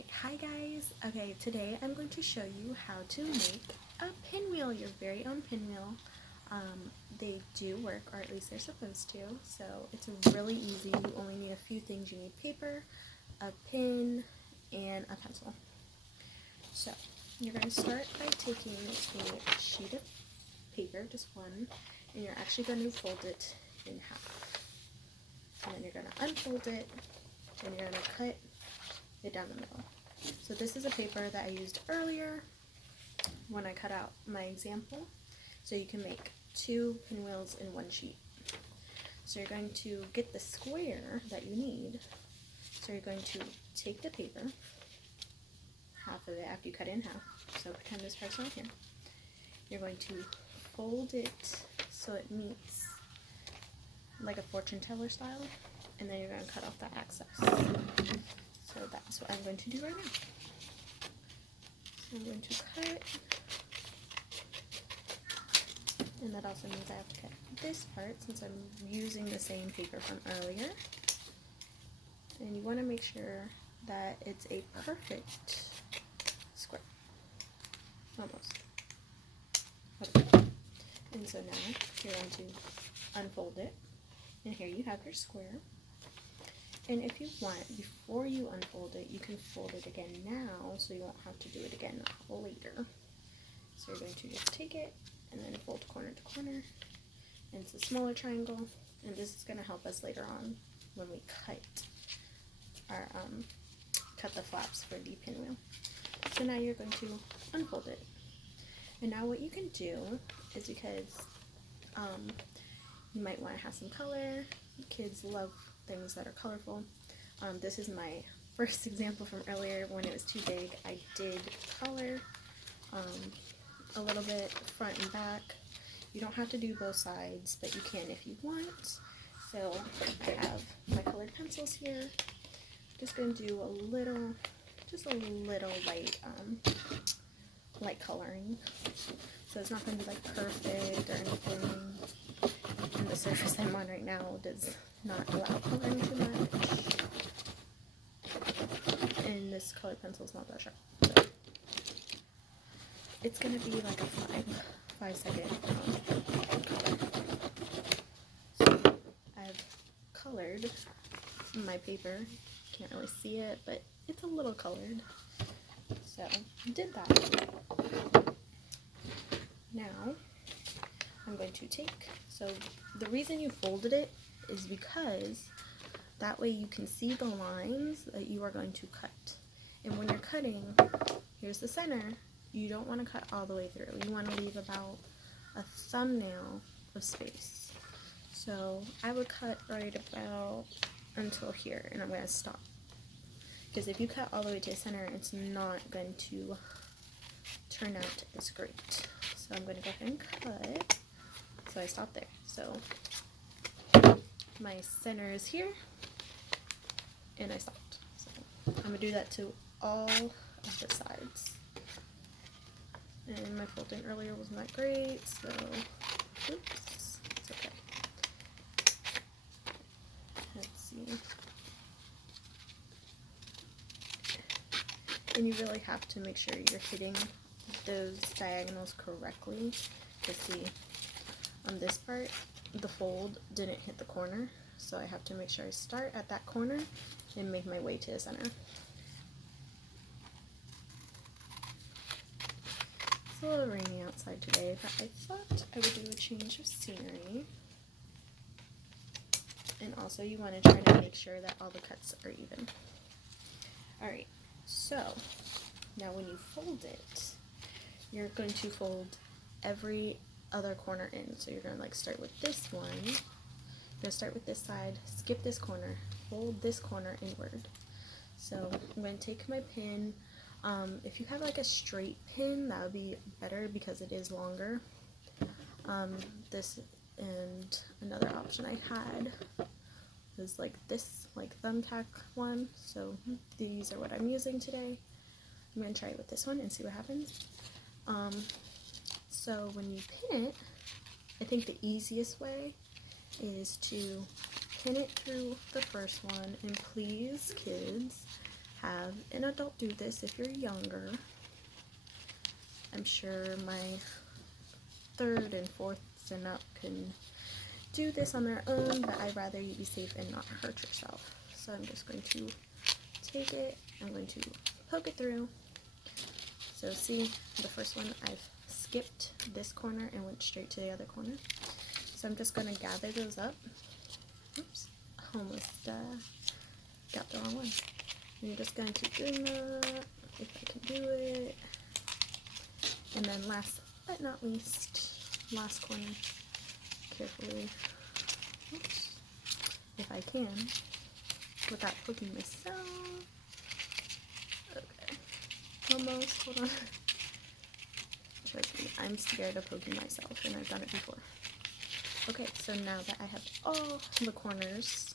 Alright, hi guys. Okay, today I'm going to show you how to make a pinwheel, your very own pinwheel. They do work, or at least they're supposed to, so it's really easy. You only need a few things. You need paper, a pin, and a pencil. So, you're going to start by taking a sheet of paper, just one, and you're actually going to fold it in half. And then you're going to unfold it, and you're going to cut it down the middle. So this is a paper that I used earlier when I cut out my example. So you can make two pinwheels in one sheet. So you're going to get the square that you need. So you're going to take the paper, half of it after you cut it in half. So pretend this part's right here. You're going to fold it so it meets like a fortune teller style, and then you're going to cut off the excess. So that's what I'm going to do right now. So I'm going to cut, and that also means I have to cut this part since I'm using the same paper from earlier. And you want to make sure that it's a perfect square. Almost. Okay. And so now you're going to unfold it, and here you have your square. And if you want, before you unfold it, you can fold it again now, so you won't have to do it again later. So you're going to just take it and then fold corner to corner, and it's a smaller triangle, and this is going to help us later on when we cut the flaps for the pinwheel. So now you're going to unfold it. And now what you can do is, because you might want to have some color, kids love things that are colorful. This is my first example from earlier. When it was too big, I did color a little bit front and back. You don't have to do both sides, but you can if you want. So I have my colored pencils here. Just gonna do just a little light coloring. So it's not gonna be like perfect or anything. And the surface I'm on right now does not allow coloring too much. And this colored pencil is not that sharp. So it's gonna be like a 5-second color. So I've colored my paper. Can't really see it, but it's a little colored. So I did that. Now I'm going to take, so the reason you folded it is because that way you can see the lines that you are going to cut. And when you're cutting, here's the center, you don't want to cut all the way through. You want to leave about a thumbnail of space. So I would cut right about until here, and I'm going to stop. Because if you cut all the way to the center, it's not going to turn out as great. So I'm going to go ahead and cut. So I stopped there. So my center is here, and I stopped. So I'm going to do that to all of the sides. And my folding earlier wasn't that great, so oops, it's okay. Let's see. And you really have to make sure you're hitting those diagonals correctly. To see on this part, the fold didn't hit the corner, so I have to make sure I start at that corner and make my way to the center. It's a little rainy outside today, but I thought I would do a change of scenery. And also you want to try to make sure that all the cuts are even. Alright, so now when you fold it, you're going to fold every other corner in. So you're going to start with this one. You're going to start with this side, skip this corner, fold this corner inward. So I'm going to take my pin. If you have like a straight pin, that would be better because it is longer. This and another option I had was like this, like thumbtack one. So these are what I'm using today. I'm going to try it with this one and see what happens. So when you pin it, I think the easiest way is to pin it through the first one, and please kids, have an adult do this if you're younger. I'm sure my 3rd and 4th and up can do this on their own, but I'd rather you be safe and not hurt yourself. So I'm just going to take it, I'm going to poke it through. So see, the first one I've skipped this corner and went straight to the other corner. So I'm just going to gather those up. Oops, almost got the wrong one. I'm just going to do that, if I can do it. And then last but not least, last corner, carefully, oops, if I can, without poking myself. Okay, almost, hold on. Trust me, I'm scared of poking myself, and I've done it before. Okay, so now that I have all the corners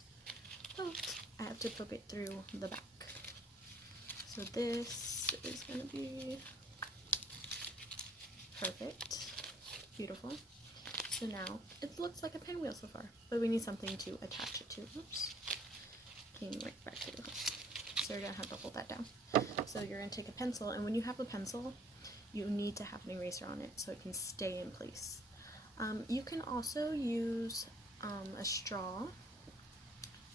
poked, I have to poke it through the back. So this is going to be perfect. Beautiful. So now it looks like a pinwheel so far, but we need something to attach it to. Oops. Came right back to the hook. So you're going to have to hold that down. So you're going to take a pencil, and when you have a pencil, you need to have an eraser on it so it can stay in place. You can also use a straw.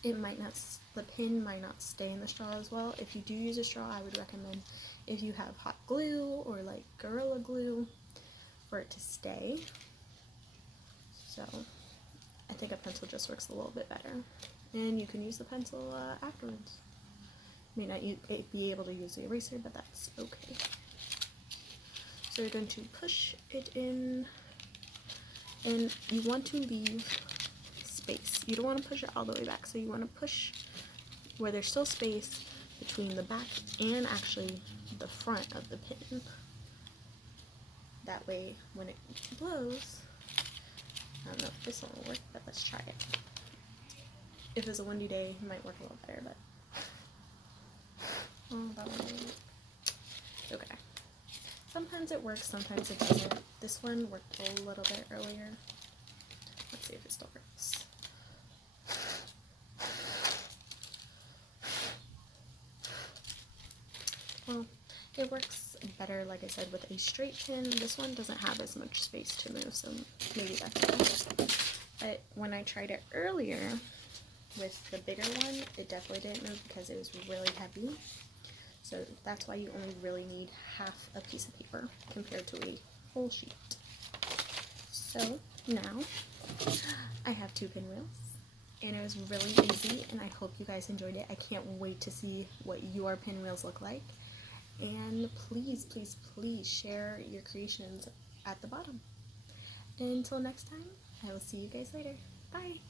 It might not, the pin might not stay in the straw as well. If you do use a straw, I would recommend if you have hot glue or like Gorilla Glue for it to stay. So I think a pencil just works a little bit better. And you can use the pencil afterwards. You may not be able to use the eraser, but that's okay. So you're going to push it in, and you want to leave space. You don't want to push it all the way back, so you want to push where there's still space between the back and actually the front of the pin. That way when it blows, I don't know if this will work, but let's try it. If it's a windy day, it might work a little better, but oh, that one won't work. Okay. Sometimes it works, sometimes it doesn't. This one worked a little bit earlier. Let's see if it still works. Well, it works better, like I said, with a straight pin. This one doesn't have as much space to move, so maybe that's why. But when I tried it earlier with the bigger one, it definitely didn't move because it was really heavy. So that's why you only really need half a piece of paper compared to a whole sheet. So now I have 2 pinwheels, and it was really easy, and I hope you guys enjoyed it. I can't wait to see what your pinwheels look like. And please, please, please share your creations at the bottom. And until next time, I will see you guys later. Bye!